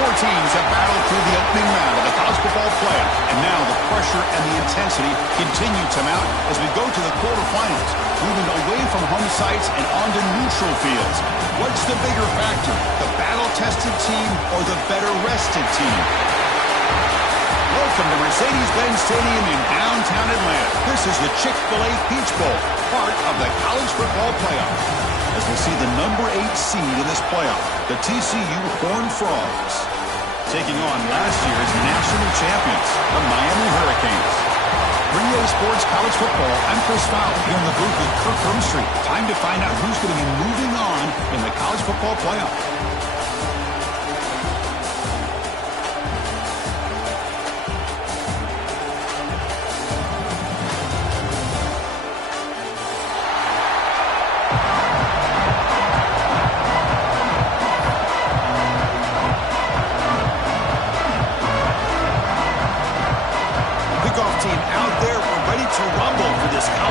Four teams have battled through the opening round of the college football playoff, and now the pressure and the intensity continue to mount as we go to the quarterfinals, moving away from home sites and onto neutral fields. What's the bigger factor, the battle-tested team or the better-rested team? Welcome to Mercedes-Benz Stadium in downtown Atlanta. This is the Chick-fil-A Peach Bowl, part of the college football playoff. As we'll see the number 8 seed in this playoff, the TCU Horned Frogs, taking on last year's national champions, the Miami Hurricanes. 3A Sports College Football, I'm Chris Fowler here in the booth with Kirk Hermstreet. Time to find out who's going to be moving on in the college football playoff.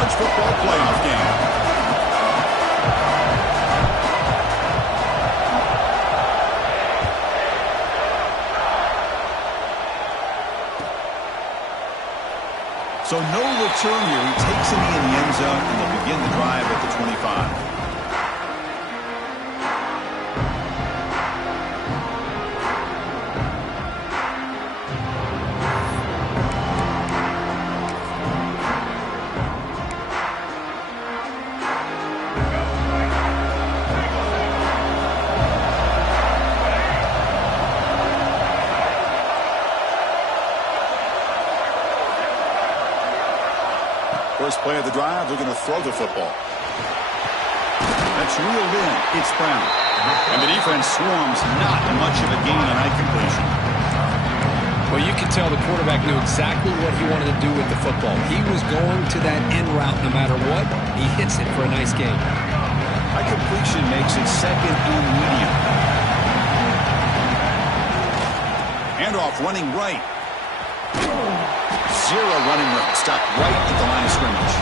Football playoff game. So no return here. He takes it in the end zone, and they'll begin the drive at the 25. First play of the drive, they're going to throw the football. That's reeled in. It's Brown. And the defense swarms, not much of a gain on that completion. Well, you can tell the quarterback knew exactly what he wanted to do with the football. He was going to that end route no matter what. He hits it for a nice gain. That completion makes it second and medium. Handoff running right. Zero running room. Stopped right at the line of scrimmage.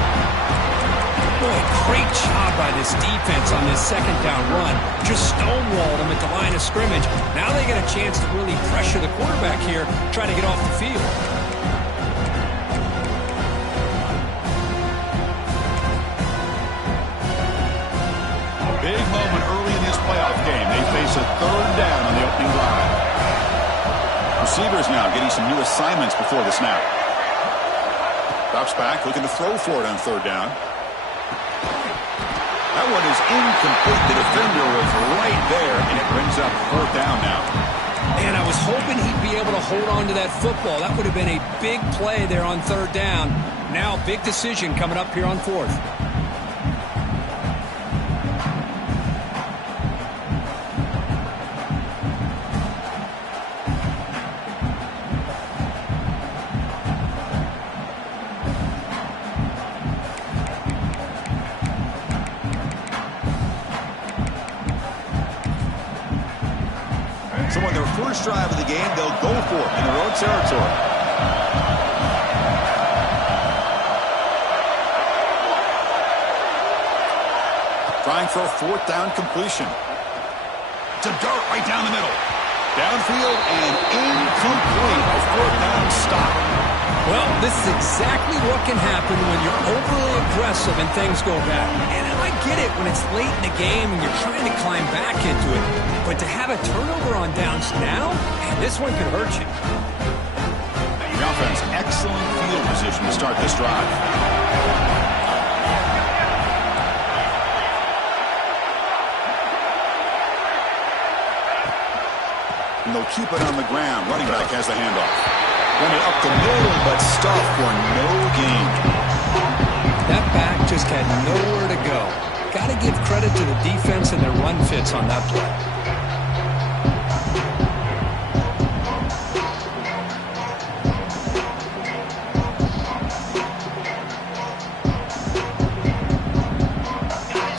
Boy, great job by this defense on this second down run. Just stonewalled them at the line of scrimmage. Now they get a chance to really pressure the quarterback here, try to get off the field. A big moment early in this playoff game. They face a third down on the opening drive. Receivers now getting some new assignments before the snap. Drops back, looking to throw for it on third down. That one is incomplete. The defender was right there, and it brings up fourth down now. Man, I was hoping he'd be able to hold on to that football. That would have been a big play there on third down. Now, big decision coming up here on fourth. So on their first drive of the game, they'll go for it in their own territory. Trying for a fourth down completion. To dart right down the middle. Downfield and incomplete. A fourth down stop. Well, this is exactly what can happen when you're overly aggressive and things go bad. And I get it when it's late in the game and you're trying to climb back into it. But to have a turnover on downs now, man, this one could hurt you. The offense, excellent field position to start this drive. And they'll keep it on the ground. Running back has the handoff. Run it up the middle, but stuffed for no gain. That back just had nowhere to go. Got to give credit to the defense and their run fits on that play.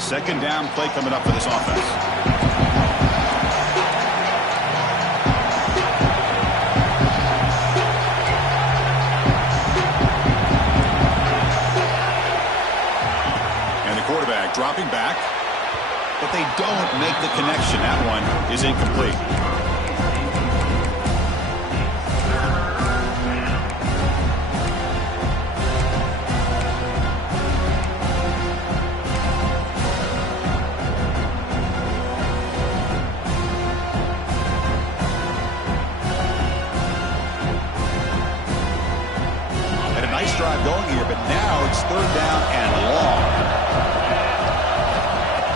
Second down play coming up for this offense. Dropping back, but they don't make the connection. That one is incomplete. going here, but now it's third down and long.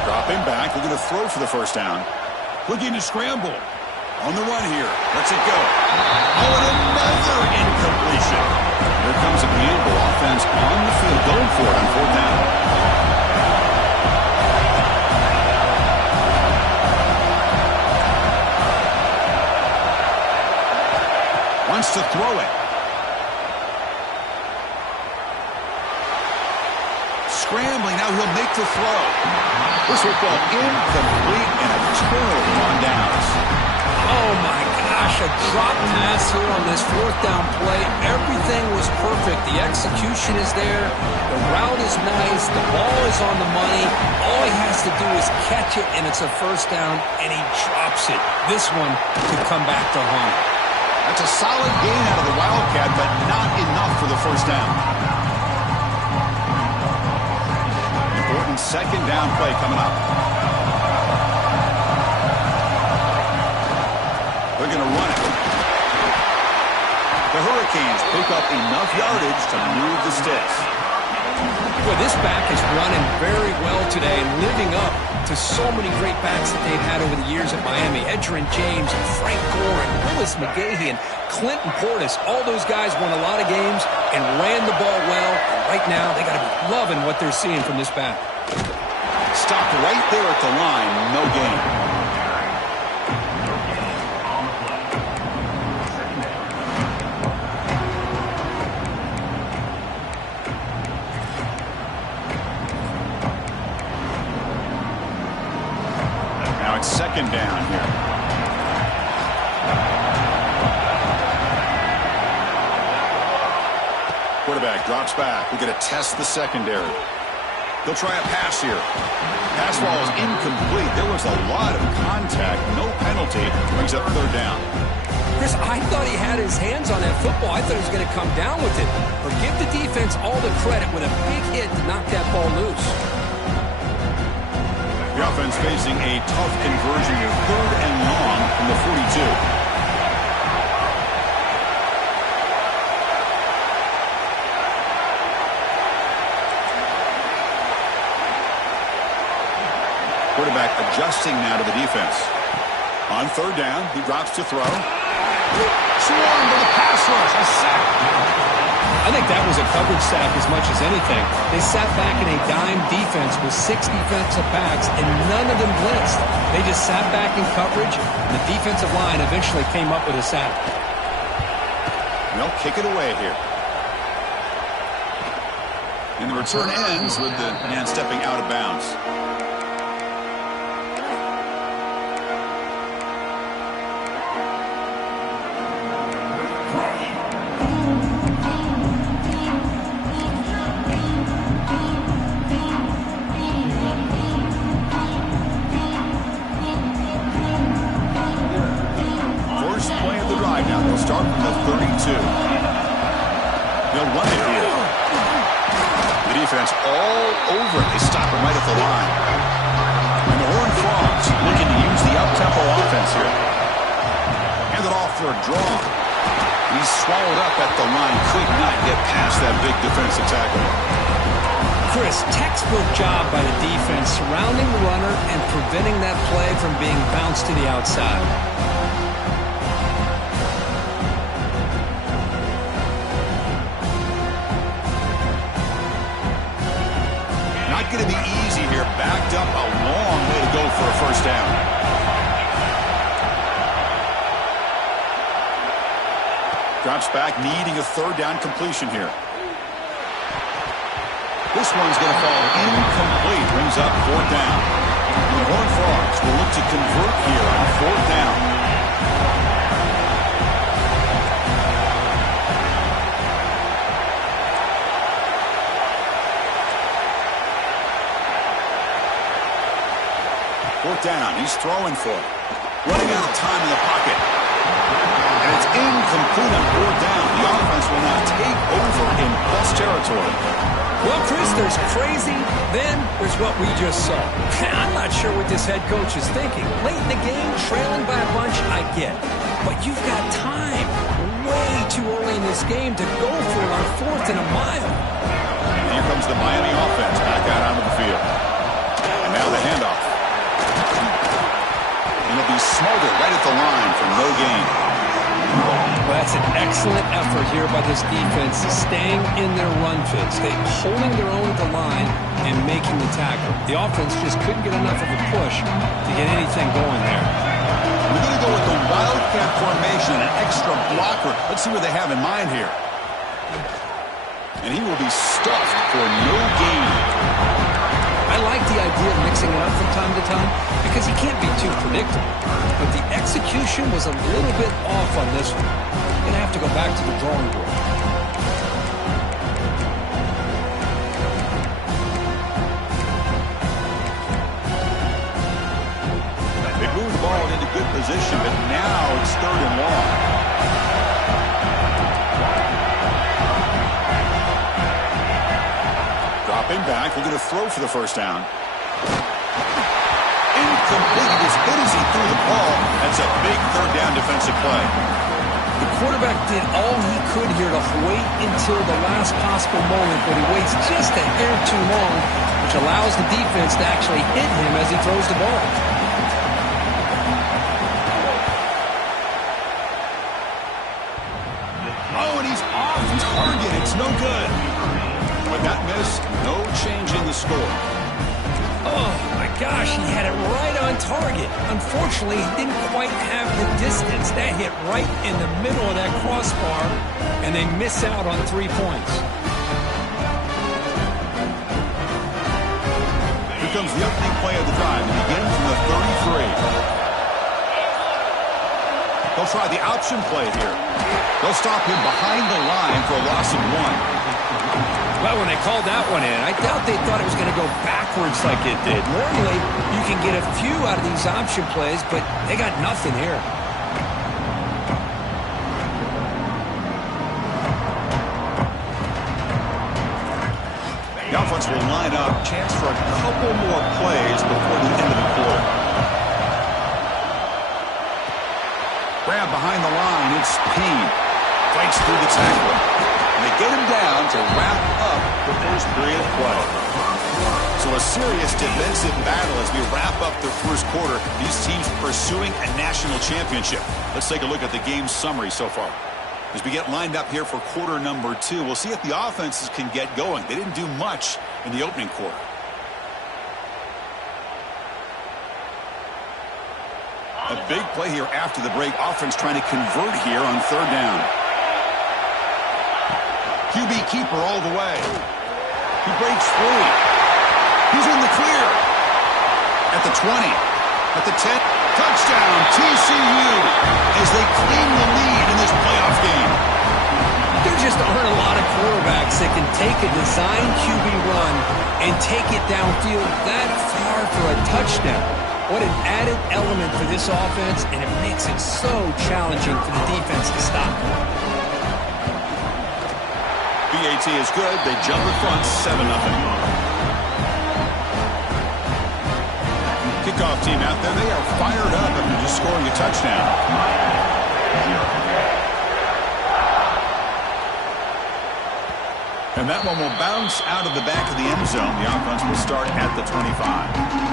Dropping back, looking to throw for the first down. Looking to scramble. On the run here. Lets it go. Oh, and another incompletion. Here comes a Campbell offense on the field, going for it on fourth down. Wants to throw it. Scrambling, now he'll make the throw. This football incomplete and a turnover on downs. Oh my gosh, a drop pass here on this fourth down play. Everything was perfect. The execution is there. The route is nice. The ball is on the money. All he has to do is catch it, and it's a first down, and he drops it. This one could come back to haunt. That's a solid gain out of the Wildcat, but not enough for the first down. Important second down play coming up. They're going to run it. The Hurricanes pick up enough yardage to move the sticks. Well, this back is running very well today and living up to so many great backs that they've had over the years at Miami. Edgerrin James and Frank Gore and Willis McGahee and Clinton Portis. All those guys won a lot of games and ran the ball well. And right now, they got to be loving what they're seeing from this back. Stopped right there at the line. No gain. Second down here. Quarterback drops back. We're going to test the secondary. They'll try a pass here. Pass ball is incomplete. There was a lot of contact. No penalty. Brings up third down. Chris, I thought he had his hands on that football. I thought he was going to come down with it. But give the defense all the credit with a big hit to knock that ball loose. The offense facing a tough conversion here. Third and long from the 42. Quarterback adjusting now to the defense. On third down, he drops to throw. Swarmed with a pass rush. A sack. I think that was a coverage sack as much as anything. They sat back in a dime defense with 6 defensive backs, and none of them blitzed. They just sat back in coverage, and the defensive line eventually came up with a sack. They'll kick it away here. And the return ends with the man stepping out of bounds. Start from the 32. They'll run it here. The defense all over it. They stop him right at the line. And the Horned Frogs looking to use the up-tempo offense here. Hand it off for a draw. He's swallowed up at the line. Could not get past that big defensive tackle. Chris, textbook job by the defense surrounding the runner and preventing that play from being bounced to the outside. Going to be easy here. Backed up a long way to go for a first down. Drops back, needing a third down completion here. This one's going to fall incomplete. Brings up fourth down. And the Horned Frogs will look to convert here on fourth down. Fourth down. He's throwing for it. Running out of time in the pocket. And it's incomplete on fourth down. The offense will now take over in plus territory. Well, Chris, there's crazy, then there's what we just saw. I'm not sure what this head coach is thinking. Late in the game, trailing by a bunch, I get. But you've got time. Way too early in this game to go for it on 4th and a mile. And here comes the Miami offense back out onto the field. And now the handoff. And it'll be smothered right at the line for no gain. Well, that's an excellent effort here by this defense, staying in their run fits. They holding their own at the line and making the tackle. The offense just couldn't get enough of a push to get anything going there. We're going to go with the wildcat formation, an extra blocker. Let's see what they have in mind here. And he will be stuffed for no gain. I like the idea of mixing it up from time to time because he can't be too predictable. But the execution was a little bit off on this one. Going to have to go back to the drawing board. They moved the ball into good position, but now it's 3rd and long. Dropping back, we're going to throw for the first down. Incomplete. As good as he threw the ball, that's a big 3rd down defensive play. The quarterback did all he could here to wait until the last possible moment, but he waits just a hair too long, which allows the defense to actually hit him as he throws the ball. Oh, and he's off target. It's no good. With that miss, no changing the score. Oh, my gosh, he had it right on target. Unfortunately, he didn't quite have the distance. That hit right in the middle of that crossbar, and they miss out on 3 points. Here comes the opening play of the drive. It begins from the 33. They'll try the option play here. They'll stop him behind the line for a loss of 1. Well, when they called that one in, I doubt they thought it was going to go backwards like it did. Normally, you can get a few out of these option plays, but they got nothing here. The offense will line up. Chance for a couple more plays before the end of the quarter. Grab behind the line. It's Payne. Fights through the tackle. And they get him down to wrap up the first period of play. So a serious defensive battle as we wrap up the first quarter. These teams pursuing a national championship. Let's take a look at the game summary so far. As we get lined up here for quarter number 2, we'll see if the offenses can get going. They didn't do much in the opening quarter. A big play here after the break. Offense trying to convert here on 3rd down. QB keeper all the way. He breaks free. He's in the clear. At the 20. At the 10. Touchdown, TCU, as they claim the lead in this playoff game. There just aren't a lot of quarterbacks that can take a design QB run and take it downfield that far for a touchdown. What an added element for this offense, and it makes it so challenging for the defense to stop. BAT is good. They jump in front, 7-0. Kickoff team out there, they are fired up after just scoring a touchdown. And that one will bounce out of the back of the end zone. The offense will start at the 25.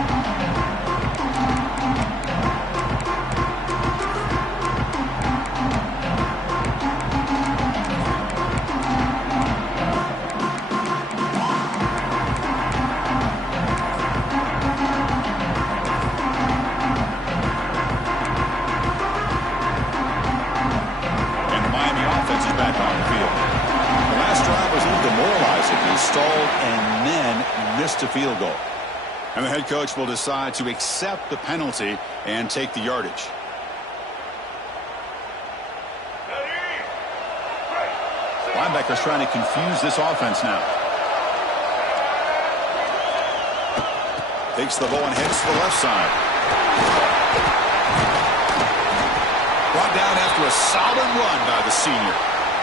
Stalled and then missed a field goal. And the head coach will decide to accept the penalty and take the yardage. Linebackers trying to confuse this offense now. Takes the ball and heads to the left side. Brought down after a solid run by the senior.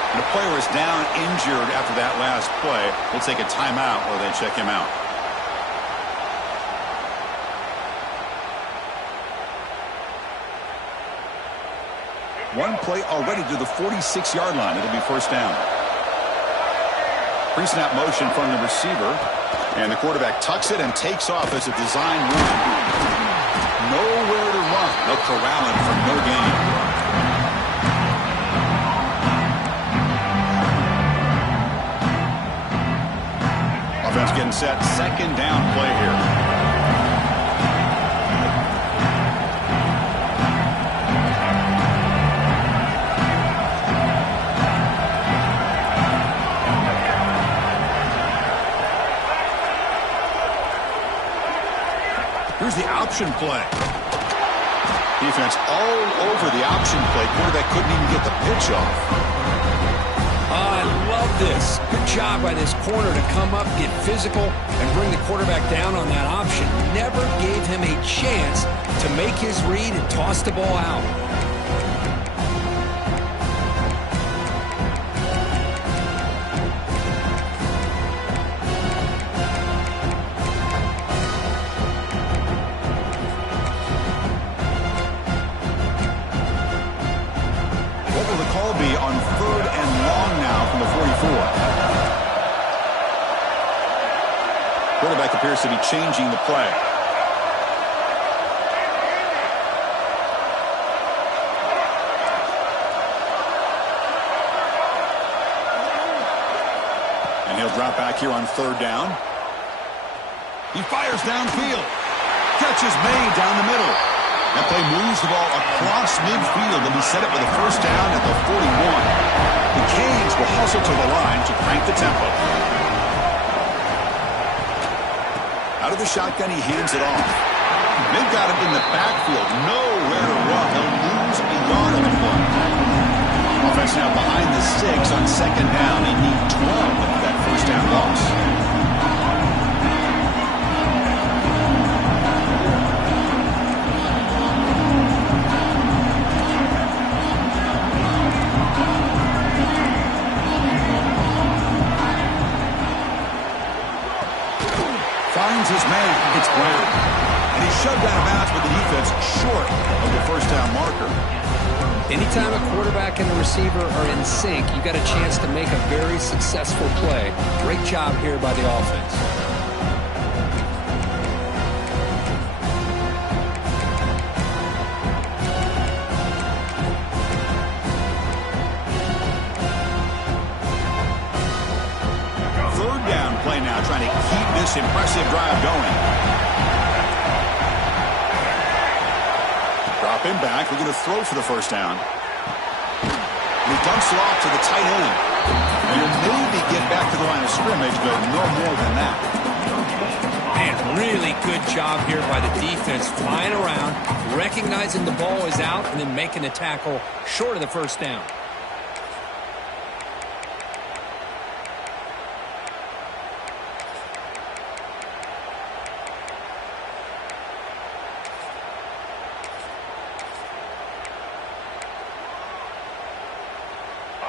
And the player is down injured after that last play. We'll take a timeout while they check him out. One play already to the 46-yard line. It'll be first down. Pre-snap motion from the receiver. And the quarterback tucks it and takes off as a design run. Nowhere to run. They'll corral him for no gain. Offense getting set. Second down play here. Here's the option play. Defense all over the option play. Quarterback couldn't even get the pitch off. I love this. Good job by this corner to come up, get physical, and bring the quarterback down on that option. Never gave him a chance to make his read and toss the ball out. On third and long now from the 44. Quarterback appears to be changing the play. And he'll drop back here on third down. He fires downfield. Catch is made down the middle. That play moves the ball across midfield, and he set it with a first down at the 41. The Canes will hustle to the line to crank the tempo. Out of the shotgun, he hands it off. They've got him in the backfield. Nowhere to run. They'll lose a yard on the play. Offense now behind the sticks on second down. They need 12 for that first down loss. Finds his man. It's Brown. And he's shoved out of bounds with the defense short of the first down marker. Anytime a quarterback and a receiver are in sync, you got a chance to make a very successful play. Great job here by the offense. Now trying to keep this impressive drive going. Drop him back. We're going to throw for the first down. And he dumps it off to the tight end. He'll maybe get back to the line of scrimmage, but no more than that. Man, really good job here by the defense, flying around, recognizing the ball is out, and then making the tackle short of the first down.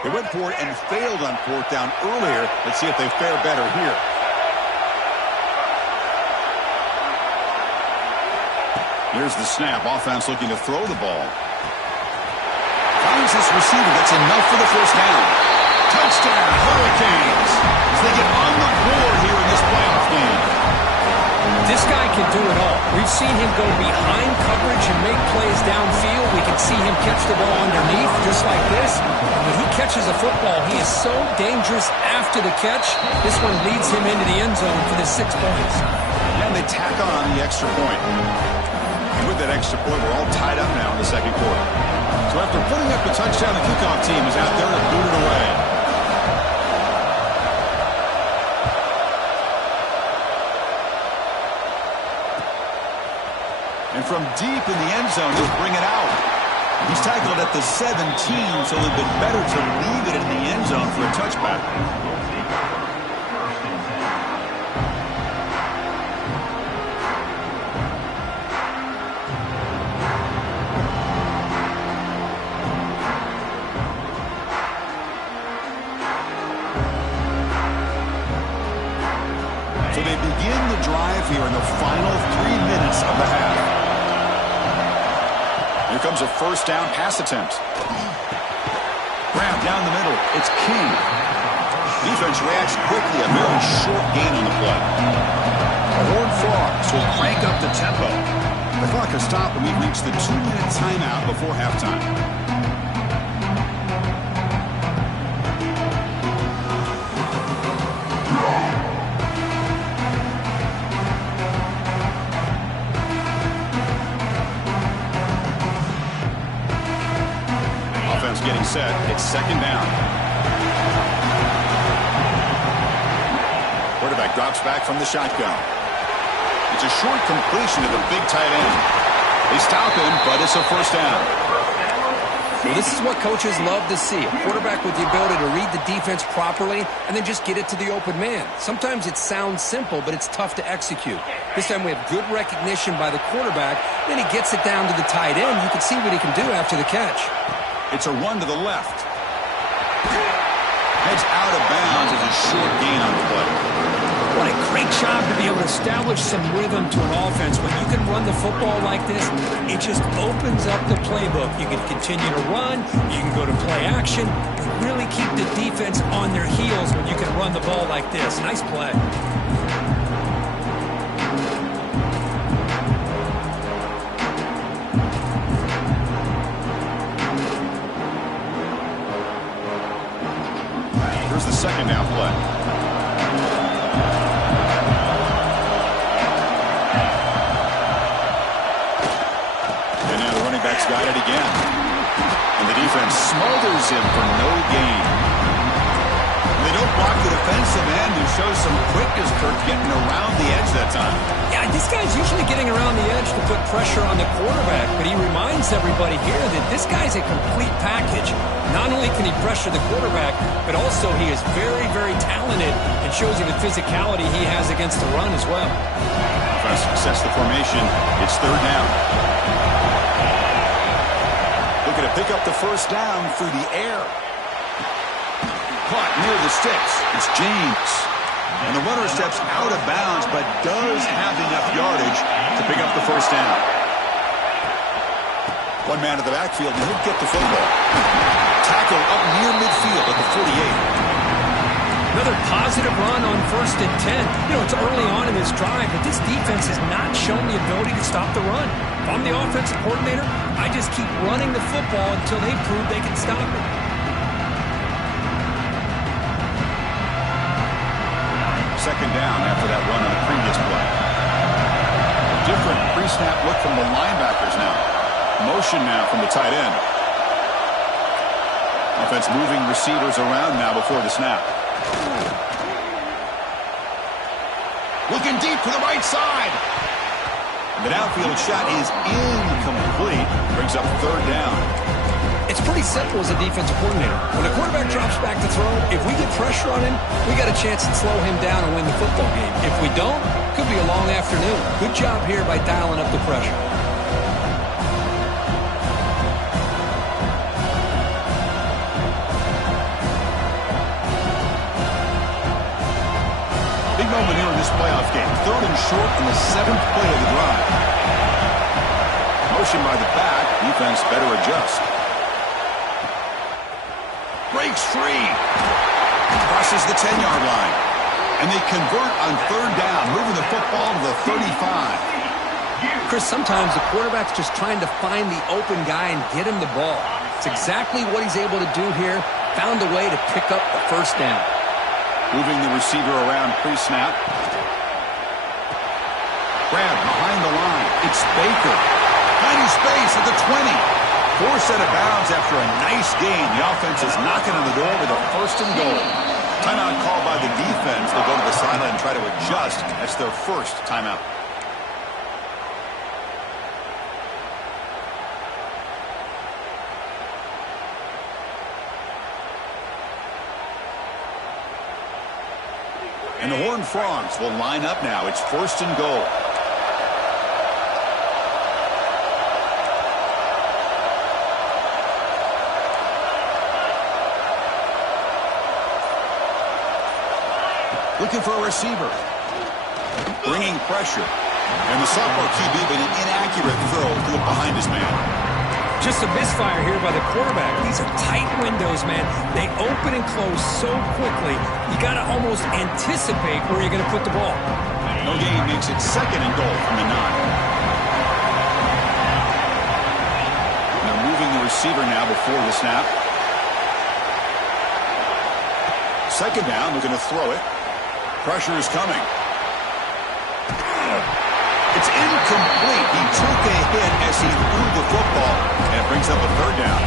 They went for it and failed on fourth down earlier. Let's see if they fare better here. Here's the snap. Offense looking to throw the ball. Finds this receiver. That's enough for the first down. Touchdown, Hurricanes, as they get on the board here in this playoff game. This guy can do it all. We've seen him go behind coverage and make plays downfield. We can see him catch the ball underneath just like this. When he catches a football, he is so dangerous after the catch. This one leads him into the end zone for the 6 points. And they tack on the extra point. And with that extra point, we're all tied up now in the second quarter. So after putting up the touchdown, the kickoff team is out there to boot it away. And from deep in the end zone, he'll bring it out. He's tackled at the 17, so it would have been better to leave it in the end zone for a touchback. So they begin the drive here in the final 3 minutes of the half. Here comes a first down pass attempt. Grab down the middle. It's King. Defense reacts quickly. A very short gain on the play. The Horned Frogs will crank up the tempo. The clock has stopped, and we've reached the 2-minute timeout before halftime. Offense getting set. It's second down. Quarterback drops back from the shotgun. It's a short completion to the big tight end. They stop him, but it's a first down. Well, this is what coaches love to see. A quarterback with the ability to read the defense properly and then just get it to the open man. Sometimes it sounds simple, but it's tough to execute. This time we have good recognition by the quarterback. Then he gets it down to the tight end. You can see what he can do after the catch. It's a run to the left. Heads out of bounds as a short gain on the play. What a great job to be able to establish some rhythm to an offense. When you can run the football like this, it just opens up the playbook. You can continue to run. You can go to play action. And really keep the defense on their heels when you can run the ball like this. Nice play. Here's the second down play. Got it again. And the defense smothers him for no gain. They don't block the defensive end, who shows some quickness, Kirk, getting around the edge that time. Yeah, this guy's usually getting around the edge to put pressure on the quarterback, but he reminds everybody here that this guy's a complete package. Not only can he pressure the quarterback, but also he is very, very talented and shows you the physicality he has against the run as well. Offense sets the formation. It's third down. Looking to pick up the first down through the air. Caught near the sticks. It's James. And the runner steps out of bounds, but does have enough yardage to pick up the first down. One man at the backfield, and he'll get the football. Tackle up near midfield at the 48. Another positive run on 1st and 10. You know, it's early on in this drive, but this defense has not shown the ability to stop the run. If I'm the offensive coordinator, I just keep running the football until they prove they can stop it. Second down after that run on the previous play. Different pre-snap look from the linebackers now. Motion now from the tight end. Offense moving receivers around now before the snap. Looking deep to the right side. The downfield shot is incomplete. Brings up third down. It's pretty simple as a defensive coordinator. When the quarterback drops back to throw, if we get pressure on him, we got a chance to slow him down and win the football game. If we don't, it could be a long afternoon. Good job here by dialing up the pressure. Big moment here in this playoff game. Third and short on the 7th play of the drive. Motion by the back. Defense better adjust. Breaks free. Crosses the 10-yard line. And they convert on third down, moving the football to the 35. Chris, sometimes the quarterback's just trying to find the open guy and get him the ball. It's exactly what he's able to do here. Found a way to pick up the first down. Moving the receiver around pre-snap. Grab behind the line. It's Baker. Tiny space at the 20. Forced out of bounds after a nice gain. The offense is knocking on the door with a first and goal. Timeout called by the defense. They'll go to the sideline and try to adjust. That's their first timeout. And the Horned Frogs will line up now. It's first and goal. Looking for a receiver. Bringing pressure. And the sophomore QB made an inaccurate throw to the behind his man. Just a misfire here by the quarterback. These are tight windows, man. They open and close so quickly, you got to almost anticipate where you're going to put the ball. No gain makes it 2nd and goal from the 9. They're moving the receiver now before the snap. 2nd down, looking to throw it. Pressure is coming. It's incomplete. He took a hit as he threw the football, and it brings up a 3rd down.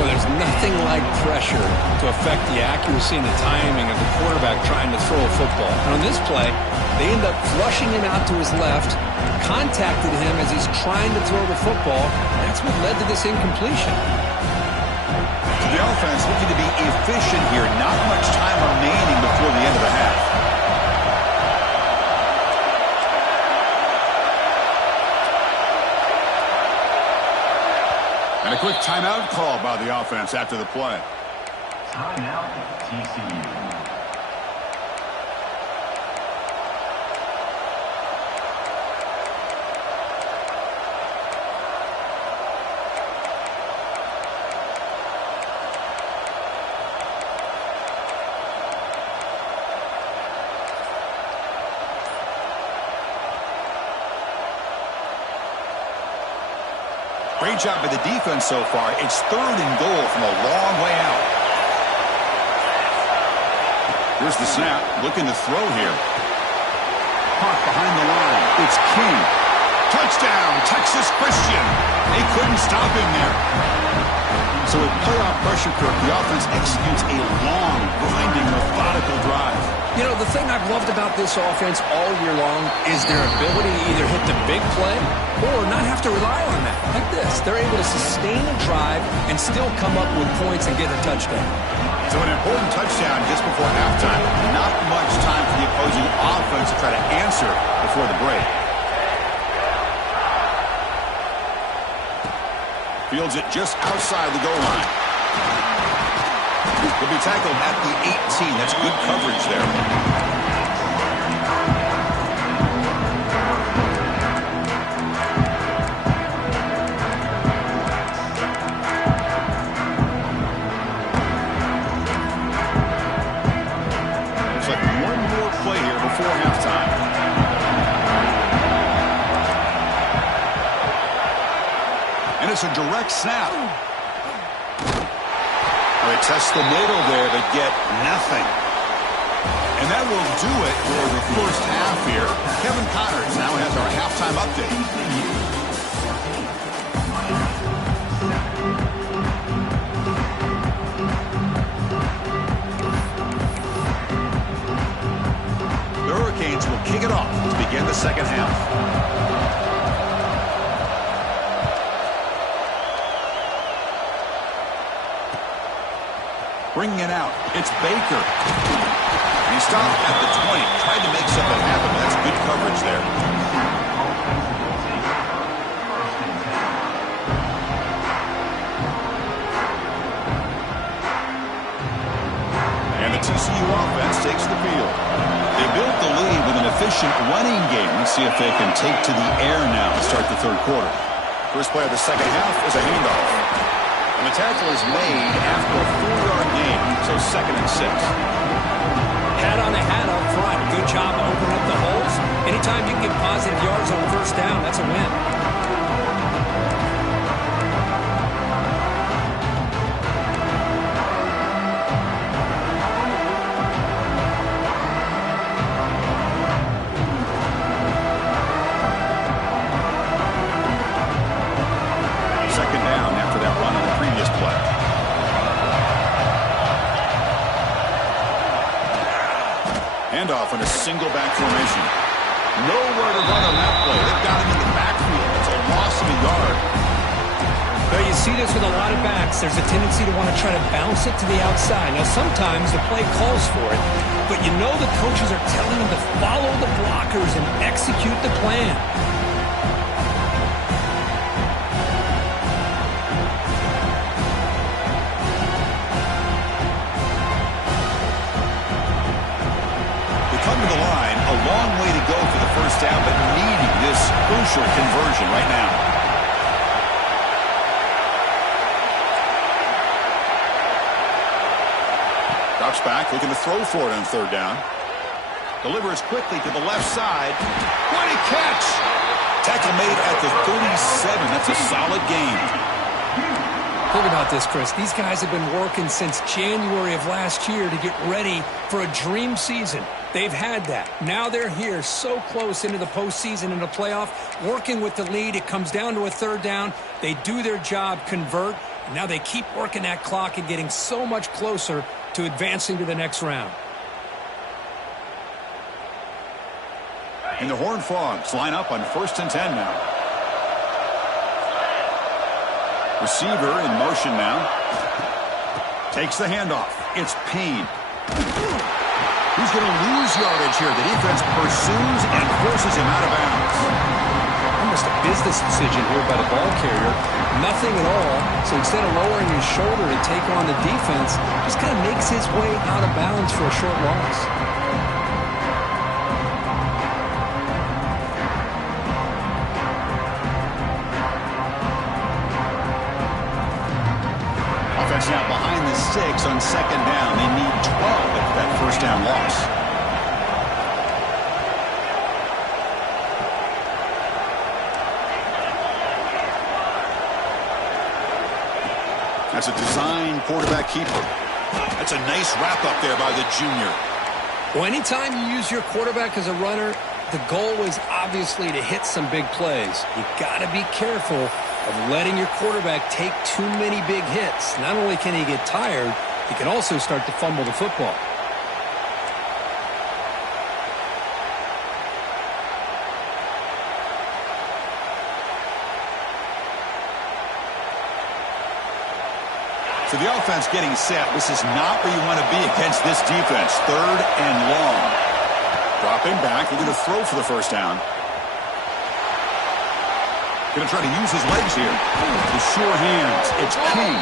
Well, there's nothing like pressure to affect the accuracy and the timing of the quarterback trying to throw a football. And on this play, they end up flushing him out to his left, contacted him as he's trying to throw the football. That's what led to this incompletion. So the offense looking to be efficient here. Not much time remaining before the end of the half. And a quick timeout call by the offense after the play. Timeout, TCU. Great job by the defense so far. It's 3rd and goal from a long way out. Here's the snap. Looking to throw here. Caught behind the line. It's King. Touchdown, Texas Christian. They couldn't stop him there. So with playoff pressure, Kirk, the offense executes a long, grinding, methodical drive. You know, the thing I've loved about this offense all year long is their ability to either hit the big play or not have to rely on that. Like this. They're able to sustain a drive and still come up with points and get a touchdown. So an important touchdown just before halftime. Not much time for the opposing offense to try to answer before the break. Fields it just outside the goal line. He'll be tackled at the 18. That's good coverage there. Before halftime. And it's a direct snap. They test the middle there, but get nothing. And that will do it for the first half here. Kevin Connors now has our halftime update. Will kick it off to begin the second half. Bringing it out, it's Baker. He stopped at the 20, tried to make something happen. That's good coverage there. And the TCU offense takes the field. They built the lead with an efficient running game. Let's see if they can take to the air now to start the third quarter. First play of the second half is a handoff. And the tackle is made after a 4-yard gain, so 2nd and 6. Hat on a hat up front. Good job opening up the holes. Anytime you can get positive yards on first down, that's a win. Handoff in a single back formation. Nowhere to run on that play. They've got him in the backfield. It's a loss of a yard. Well, you see this with a lot of backs. There's a tendency to want to try to bounce it to the outside. Now, sometimes the play calls for it, but you know the coaches are telling them to follow the blockers and execute the plan. Coming to the line, a long way to go for the first down, but needing this crucial conversion right now. Drops back, looking to throw for it on third down. Delivers quickly to the left side. What a catch! Tackle made at the 37. That's a solid gain. Think about this, Chris. These guys have been working since January of last year to get ready for a dream season. They've had that. Now they're here so close into the postseason and the playoff, working with the lead. It comes down to a third down. They do their job, convert. And now they keep working that clock and getting so much closer to advancing to the next round. And the Horned Frogs line up on 1st and 10 now. Receiver in motion now. Takes the handoff. It's Payne. He's going to lose yardage here. The defense pursues and forces him out of bounds. Almost a business decision here by the ball carrier. Nothing at all. So instead of lowering his shoulder to take on the defense, just kind of makes his way out of bounds for a short loss. Offense now behind the 6 on 2nd down. They need 12 after that first down loss. That's a design quarterback keeper. That's a nice wrap up there by the junior. Well, anytime you use your quarterback as a runner, the goal is obviously to hit some big plays. You got to be careful of letting your quarterback take too many big hits. Not only can he get tired, he can also start to fumble the football. So the offense getting set. This is not where you want to be against this defense. 3rd and long. Dropping back. We're going to throw for the first down. Going to try to use his legs here. The sure hands. It's King.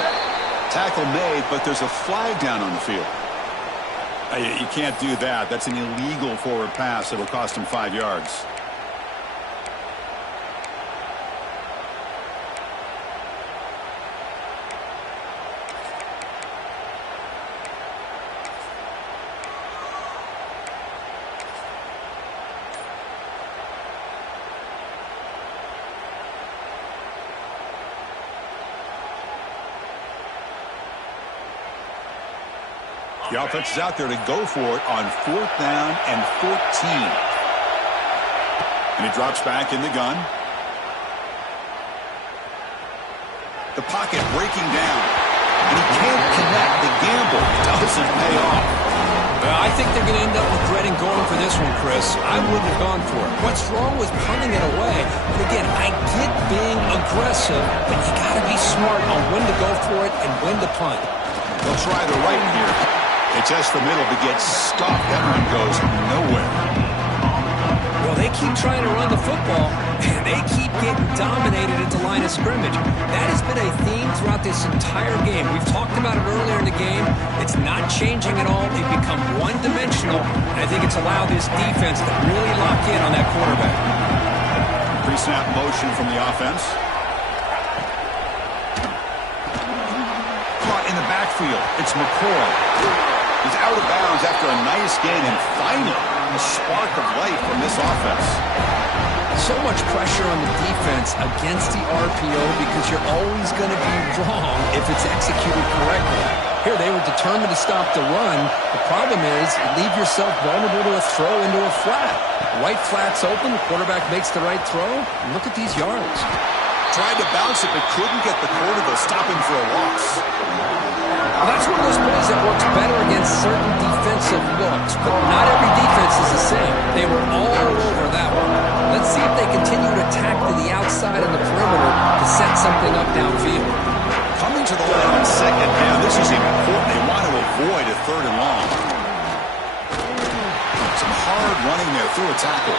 Tackle made, but there's a flag down on the field. You can't do that. That's an illegal forward pass. It'll cost him 5 yards. The offense is out there to go for it on 4th down and 14. And he drops back in the gun. The pocket breaking down. And he can't connect. The gamble doesn't pay off. Well, I think they're going to end up regretting going for this one, Chris. I wouldn't have gone for it. What's wrong with punting it away? And again, I get being aggressive, but you got to be smart on when to go for it and when to punt. They'll try the right here. They test the middle to get stopped. That run goes nowhere. Well, they keep trying to run the football, and they keep getting dominated at the line of scrimmage. That has been a theme throughout this entire game. We've talked about it earlier in the game. It's not changing at all. They've become one-dimensional, and I think it's allowed this defense to really lock in on that quarterback. Pre-snap motion from the offense. Caught in the backfield. It's McCoy. He's out of bounds after a nice gain, and finally, a spark of life from this offense. So much pressure on the defense against the RPO because you're always going to be wrong if it's executed correctly. Here, they were determined to stop the run. The problem is you leave yourself vulnerable to a throw into a flat. Right flat's open, the quarterback makes the right throw, and look at these yards. Tried to bounce it, but couldn't get the quarter to stop him for a loss. Well, that's one of those plays that works better against certain defensive looks, but not every defense is the same. They were all over that one. Let's see if they continue to attack to the outside of the perimeter to set something up downfield. Coming to the line on 2nd down, this is important. They want to avoid a 3rd and long. Some hard running there through a tackle.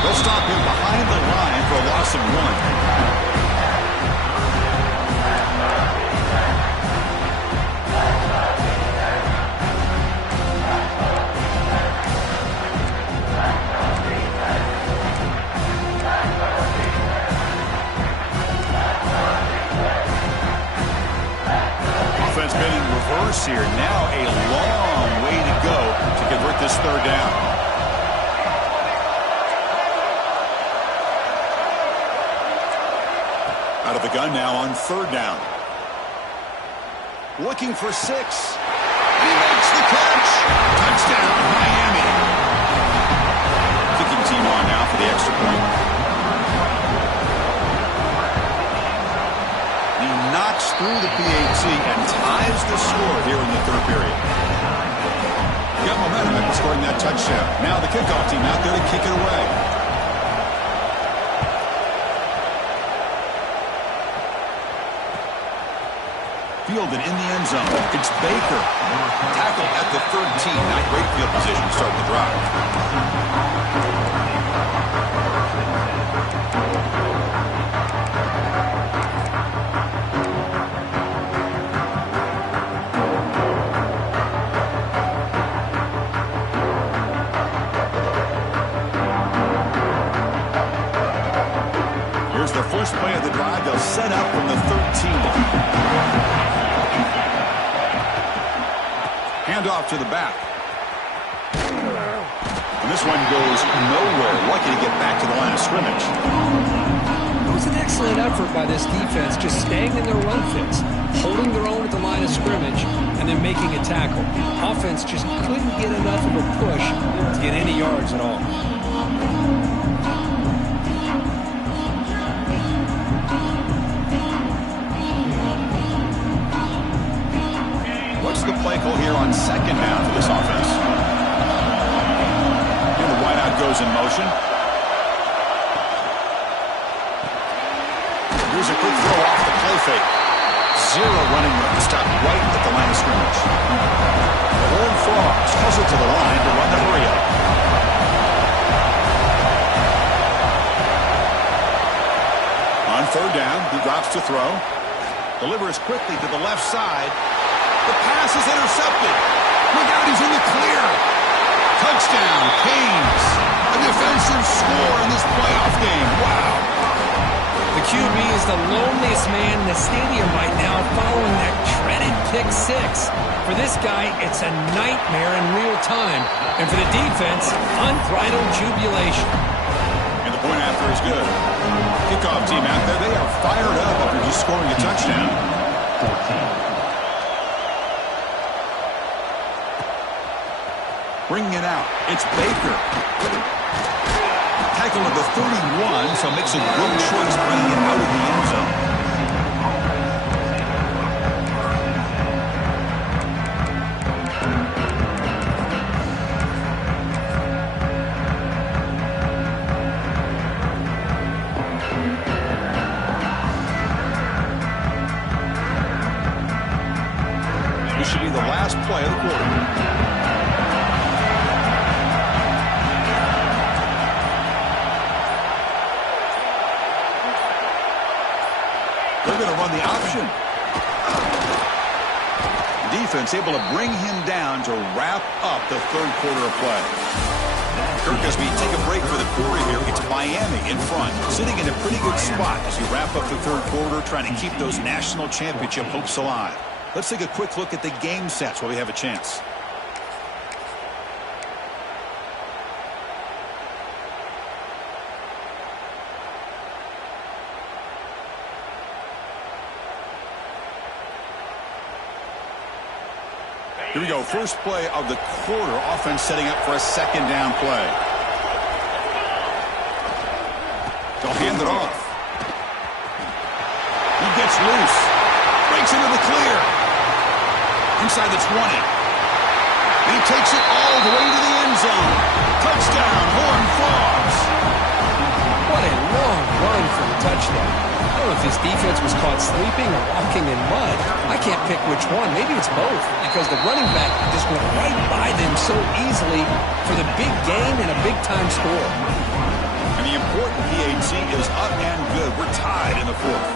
They'll stop him behind the line for a loss of 1. Been in reverse here. Now a long way go to convert this third down. Out of the gun now on third down. Looking for 6. He makes the catch. Touchdown, Miami. Kicking team on now for the extra point. He knocks through the PAT and ties the score here in the third period. Got momentum after scoring that touchdown. Now the kickoff team out there to kick it away. Fielded in the end zone. It's Baker. Tackled at the 13. Not great field position to start the drive. Here's the first play of the drive. They'll set up from the 13. Handoff to the back. And this one goes nowhere. Lucky to get back to the line of scrimmage. It was an excellent effort by this defense, just staying in their run fits, holding their own at the line of scrimmage, and then making a tackle. Offense just couldn't get enough of a push to get any yards at all. What's the play call here on second down for this offense? And the wideout goes in motion. Here's a quick throw off the play fake. 0 running room to stop right at the line of scrimmage. The Horned Frogs hustle to the line to run the hurry up. On third down, he drops to throw. Delivers quickly to the left side. The pass is intercepted. Look out, he's in the clear. Touchdown, Canes. A defensive score in this playoff game. Wow. The QB is the loneliest man in the stadium right now following that dreaded pick 6. For this guy, it's a nightmare in real time. And for the defense, unbridled jubilation. And the point after is good. Kickoff team out there, they are fired up after just scoring a touchdown. 14. Bringing it out. It's Baker. Tackle at the 31, so makes a good choice bringing it out of the end zone. This should be the last play of the quarter. They're going to run the option. Defense able to bring him down to wrap up the third quarter of play. Kirk, as we take a break for the quarter here, it's Miami in front, sitting in a pretty good spot as we wrap up the third quarter, trying to keep those national championship hopes alive. Let's take a quick look at the game sets while we have a chance. Here we go. First play of the quarter. Offense setting up for a second down play. They'll hand it off. He gets loose. Breaks into the clear. Inside the 20. And he takes it all the way to the end zone. Touchdown, Horned Frogs. What a long run for the touchdown. I don't know if this defense was caught sleeping or walking in mud. I can't pick which one. Maybe it's both, because the running back just went right by them so easily for the big gain and a big-time score. And the important PAT is up and good. We're tied in the fourth.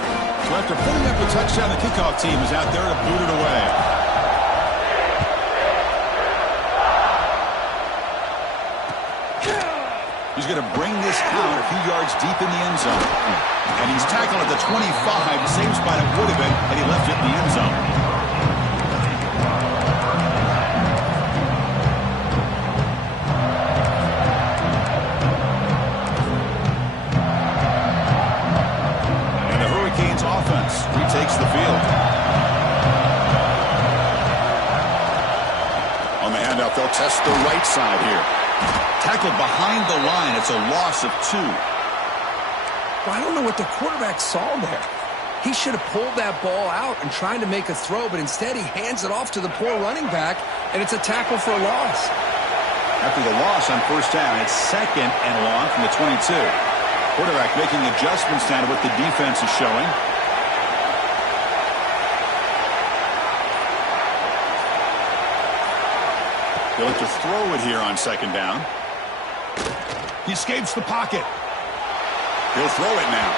So after putting up the touchdown, the kickoff team is out there to boot it away. He's going to bring this out a few yards deep in the end zone. And he's tackled at the 25, same spot it would have been had he left it in the end zone. off. They'll test the right side here. Tackled behind the line. It's a loss of 2. Well, I don't know what the quarterback saw there. He should have pulled that ball out and tried to make a throw, but instead he hands it off to the poor running back, and it's a tackle for a loss. After the loss on first down, it's 2nd and long from the 22. Quarterback making adjustments down to what the defense is showing. He'll look to throw it here on 2nd down. He escapes the pocket. He'll throw it now.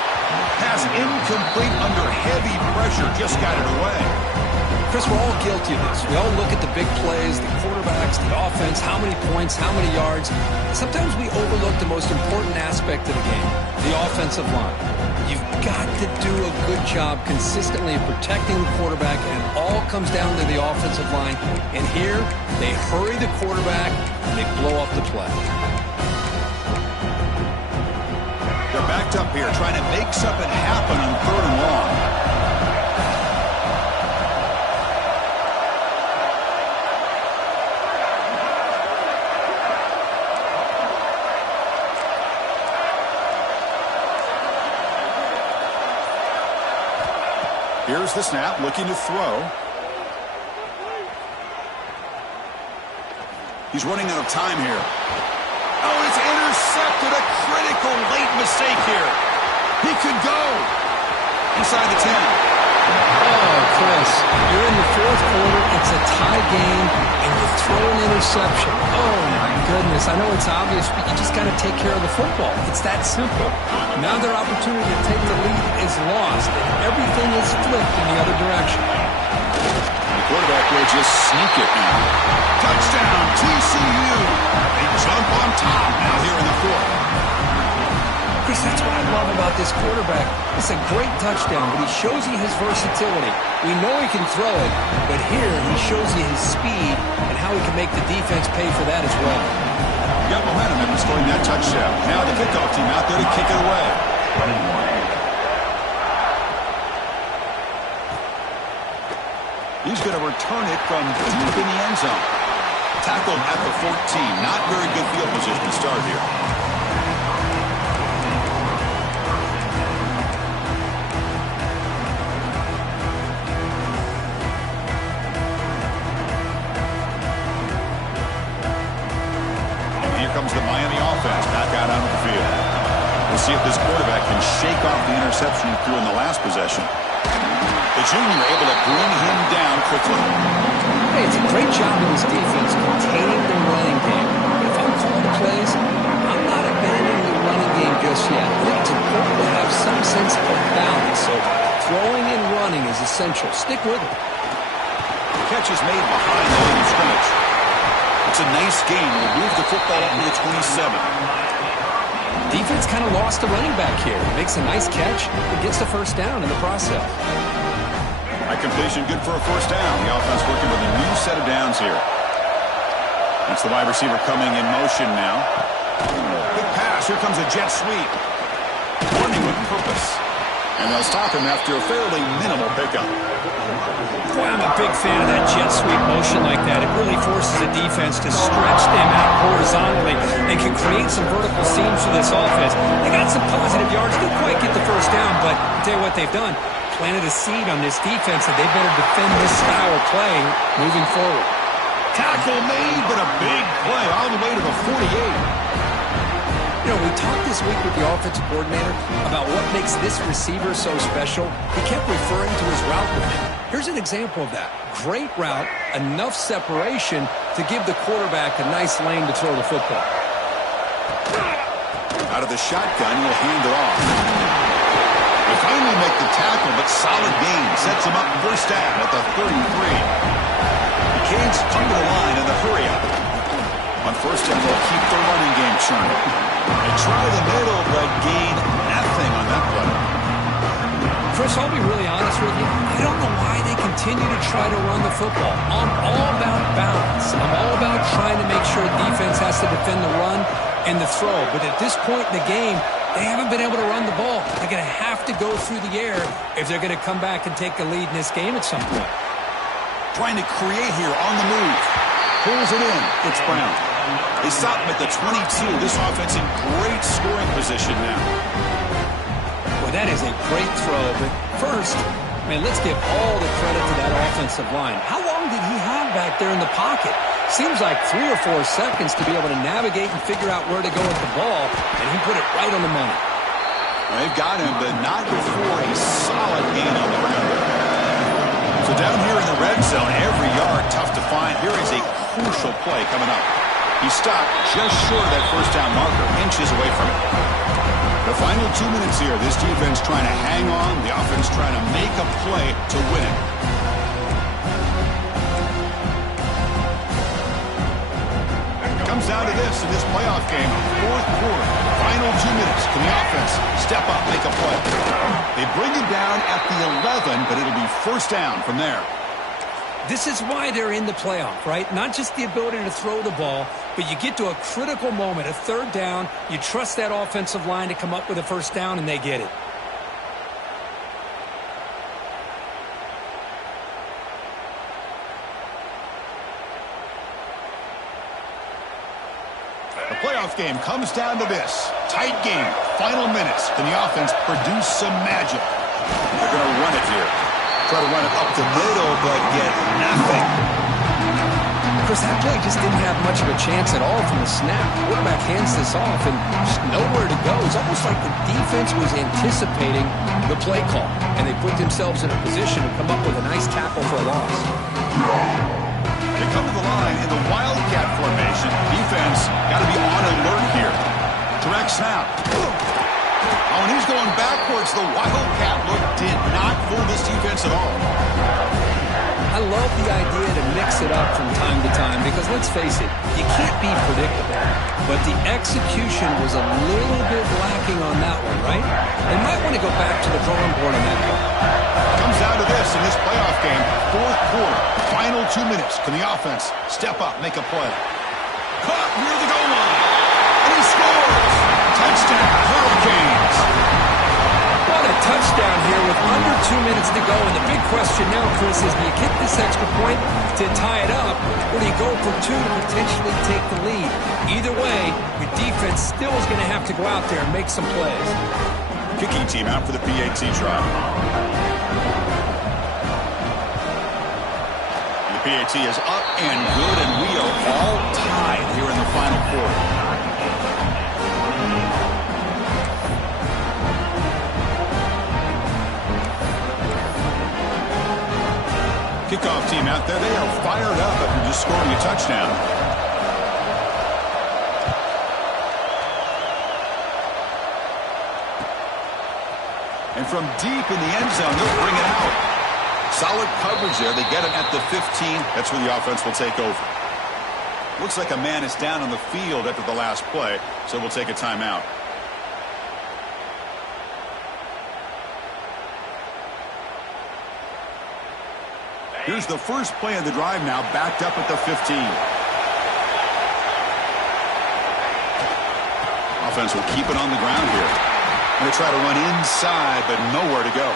Pass incomplete under heavy pressure. Just got it away. Chris, we're all guilty of this. We all look at the big plays, the quarterbacks, the offense, how many points, how many yards. Sometimes we overlook the most important aspect of the game, the offensive line. You've got to do a good job consistently of protecting the quarterback, and it all comes down to the offensive line. And here, they hurry the quarterback, and they blow up the play. They're backed up here, trying to make something happen on 3rd and long. Here's the snap, looking to throw. He's running out of time here. Oh, it's intercepted. A critical late mistake here. He could go inside the 10. Oh, Chris, you're in the 4th quarter. It's a tie game, and you throw an interception. Oh, my goodness. I know it's obvious, but you just got to take care of the football. It's that simple. Now their opportunity to take the lead is lost, and everything is flipped in the other direction. The quarterback will just sneak it now. Touchdown, TCU. They jump on top now here in the 4th. Chris, that's what I love about this quarterback. It's a great touchdown, but he shows you his versatility. We know he can throw it, but here he shows you his speed and how he can make the defense pay for that as well. Got momentum in scoring that touchdown. Now the kickoff team out there to kick it away. He's going to return it from deep in the end zone. Tackled at the 14. Not very good field position to start here. Comes the Miami offense back out onto the field. We'll see if this quarterback can shake off the interception he threw in the last possession. The junior able to bring him down quickly. Hey, it's a great job of this defense containing the running game. But if I'm calling plays, I'm not abandoning the running game just yet. I think it's important to have some sense of balance. So throwing and running is essential. Stick with it. The catch is made behind the line of scrimmage. It's a nice game. We'll move the football up to the 27. Defense kind of lost the running back here. Makes a nice catch and gets the first down in the process. High completion, good for a first down. The offense working with a new set of downs here. That's the wide receiver coming in motion now. Big pass. Here comes a jet sweep. Running with purpose. And they'll stop him after a fairly minimal pickup. Boy, I'm a big fan of that jet sweep motion like that. It really forces a defense to stretch them out horizontally and can create some vertical seams for this offense. They got some positive yards. Didn't quite get the first down, but I'll tell you what they've done. Planted a seed on this defense that they better defend this style of play moving forward. Tackle made, but a big play all the way to the 48. You know, we talked this week with the offensive coordinator about what makes this receiver so special. He kept referring to his route running. Here's an example of that. Great route, enough separation to give the quarterback a nice lane to throw the football. Out of the shotgun, he'll hand it off. They finally make the tackle, but solid gain sets him up first down at the 33. The Canes come to the line in the hurry-up. On first down, they'll keep the running game churning. They try the middle, but gain nothing on that play. Chris, I'll be really honest with you. I don't know why they continue to try to run the football. I'm all about balance. I'm all about trying to make sure defense has to defend the run and the throw. But at this point in the game, they haven't been able to run the ball. They're going to have to go through the air if they're going to come back and take the lead in this game at some point. Trying to create here on the move. pulls it in. It's Brown. They stop him at the 22. This offense in great scoring position now. Well, that is a great throw. But first, man, let's give all the credit to that offensive line. How long did he have back there in the pocket? Seems like 3 or 4 seconds to be able to navigate and figure out where to go with the ball, and he put it right on the money. Well, they've got him, but not before a solid gain on the ground. So down here in the red zone, every yard tough to find. Here is a crucial play coming up. He stopped just short of that first down marker, inches away from it. The final 2 minutes here, this defense trying to hang on, the offense trying to make a play to win it. It comes down to this in this playoff game, fourth quarter, final 2 minutes. Can the offense step up, make a play? They bring it down at the 11, but it'll be first down from there. This is why they're in the playoff, right? Not just the ability to throw the ball, but you get to a critical moment, a third down, you trust that offensive line to come up with a first down, and they get it. The playoff game comes down to this. Tight game, final minutes. Can the offense produce some magic? They're going to run it here. Try to run it up the middle, but get nothing. Chris, that play just didn't have much of a chance at all from the snap. Quarterback hands this off and just nowhere to go. It's almost like the defense was anticipating the play call, and they put themselves in a position to come up with a nice tackle for a loss. They come to the line in the Wildcat formation. Defense got to be on alert here. Direct snap. Oh, and he's going backwards. The Wildcat look did not fool this defense at all. I love the idea to mix it up from time to time because, let's face it, you can't be predictable. But the execution was a little bit lacking on that one, right? They might want to go back to the drawing board on that one. Comes down to this in this playoff game, fourth quarter, final 2 minutes. Can the offense step up, make a play? Caught near the goal line, and he scores! Touchdown, Hurricanes! What a touchdown here with under 2 minutes to go. And the big question now, Chris, is do you kick this extra point to tie it up, or do you go for 2 to potentially take the lead? Either way, your defense still is going to have to go out there and make some plays. Kicking team out for the PAT try. The PAT is up and good, and we are all tied here in the final quarter. Kickoff team out there, they are fired up after just scoring a touchdown. And from deep in the end zone, they'll bring it out. Solid coverage there. They get it at the 15. That's where the offense will take over. Looks like a man is down on the field after the last play, so we'll take a timeout. Here's the first play of the drive now, backed up at the 15. Offense will keep it on the ground here. Going to try to run inside, but nowhere to go.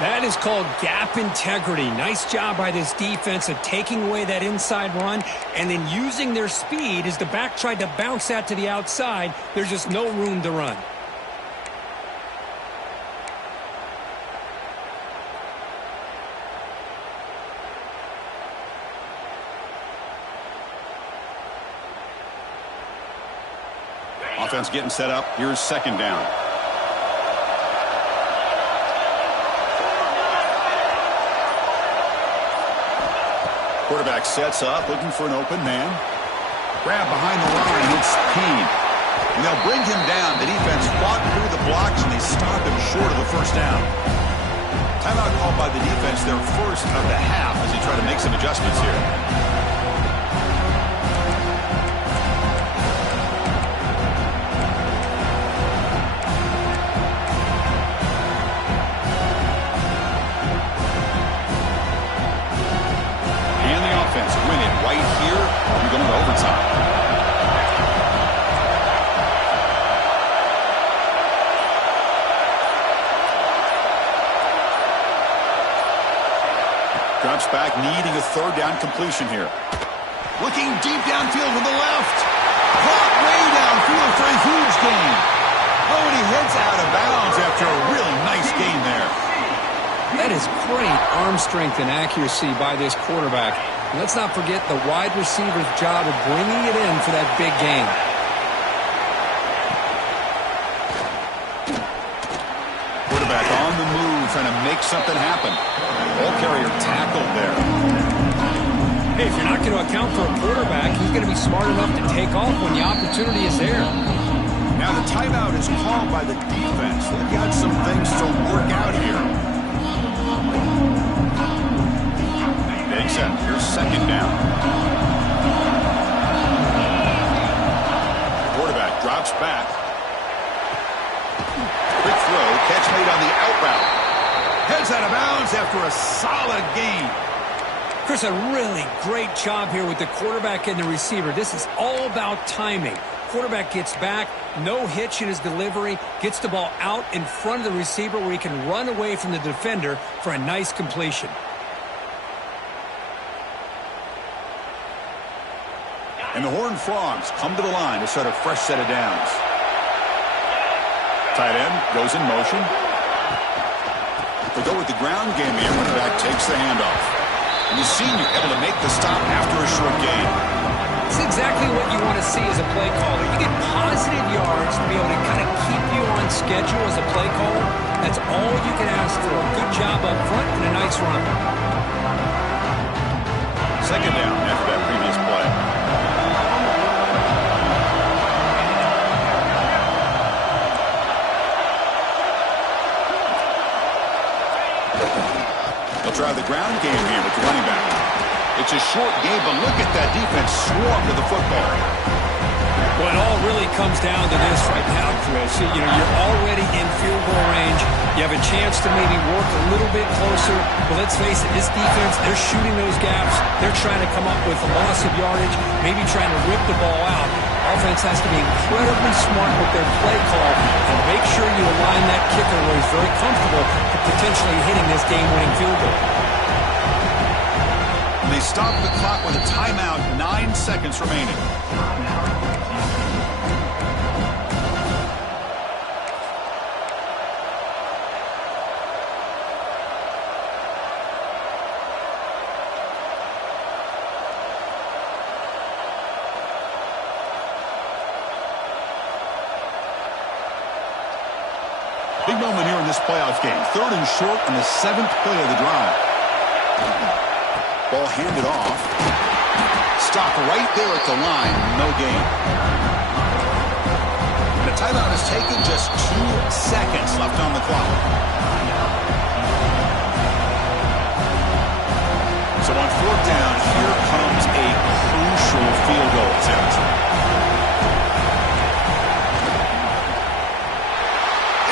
That is called gap integrity. Nice job by this defense of taking away that inside run and then using their speed as the back tried to bounce that to the outside. There's just no room to run. Offense getting set up. Here's second down. Quarterback sets up, looking for an open man. Grab behind the line. It's Peen. And they'll bring him down. The defense fought through the blocks, and they stop him short of the first down. Timeout called by the defense, their first of the half, as they try to make some adjustments here. Win it right here, or are we going to overtime? Drops back, needing a third down completion here. Looking deep downfield to the left. Caught way downfield for a huge gain. Oh, and he heads out of bounds after a really nice gain there. That is great arm strength and accuracy by this quarterback. And let's not forget the wide receiver's job of bringing it in for that big gain. Quarterback on the move, trying to make something happen. Ball carrier tackled there. Hey, if you're not going to account for a quarterback, he's going to be smart enough to take off when the opportunity is there. Now the timeout is called by the defense. They've got some things to work out here. Big set. Here's second down. Quarterback drops back. Quick throw. Catch made on the out route. Heads out of bounds after a solid gain. Chris, a really great job here with the quarterback and the receiver. This is all about timing. Quarterback gets back, no hitch in his delivery, gets the ball out in front of the receiver where he can run away from the defender for a nice completion. And the Horned Frogs come to the line to start a fresh set of downs. Tight end goes in motion. They go with the ground game here. Running back takes the handoff. And the senior able to make the stop after a short gain. It's exactly what you want to see as a play caller. You get positive yards to be able to kind of keep you on schedule as a play caller. That's all you can ask for. Good job up front and a nice run. Second down after that previous play. They'll try the ground game here with the running back. It's a short game, but look at that defense swarm to the football. Well, it all really comes down to this right now, Chris. You know, you're already in field goal range. You have a chance to maybe work a little bit closer. But let's face it, this defense, they're shooting those gaps. They're trying to come up with a loss of yardage, maybe trying to rip the ball out. Offense has to be incredibly smart with their play call and make sure you align that kicker where he's very comfortable to potentially hitting this game-winning field goal. And they stop the clock with a timeout, 9 seconds remaining. Big moment here in this playoff game. Third and short on the 7th play of the drive. Ball handed off. Stop right there at the line. No gain. The timeout is taken. Just 2 seconds left on the clock. So on fourth down, here comes a crucial field goal attempt.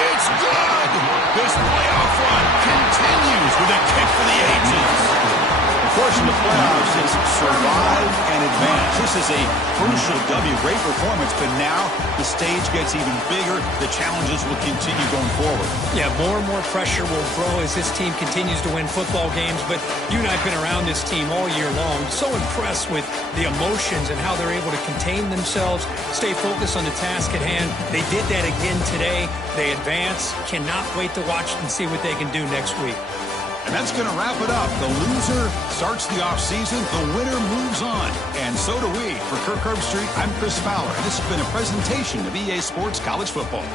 It's good. This playoff run continues with a kick for the ages. Of course, in the playoffs, it's survive and advance. This is a crucial W. Great performance, but now the stage gets even bigger. The challenges will continue going forward. Yeah, more and more pressure will grow as this team continues to win football games. But you and I have been around this team all year long. So impressed with the emotions and how they're able to contain themselves, stay focused on the task at hand. They did that again today. They advance. Cannot wait to watch and see what they can do next week. And that's going to wrap it up. The loser starts the offseason. The winner moves on. And so do we. For Kirk Herbstreit, I'm Chris Fowler. And this has been a presentation of EA Sports College Football.